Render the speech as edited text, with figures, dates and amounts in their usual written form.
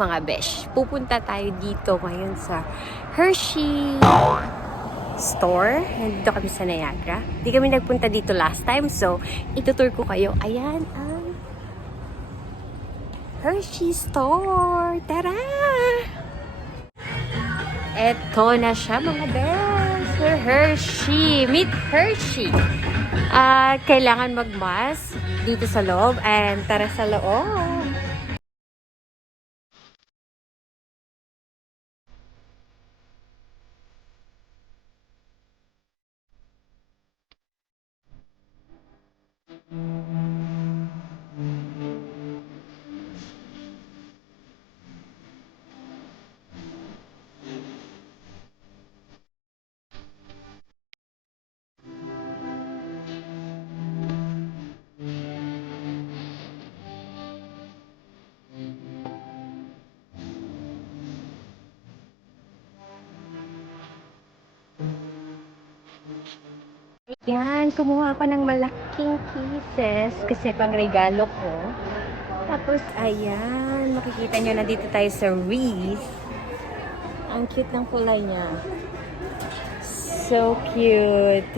mga besh, pupunta tayo dito ngayon sa Hershey store. Nandito kami sa Niagara. Di kami nagpunta dito last time, so itutur ko kayo. Ayan ang Hershey store. Tara! Eto na siya mga besh. Hershey. Meet Hershey. Kailangan mag-mask dito sa loob. And tara sa loob. Yan, kumuha ako ng malaking pieces kasi pang regalo ko. Tapos, ayan, makikita nyo na dito tayo sa wreath. Ang cute ng kulay niya. So cute.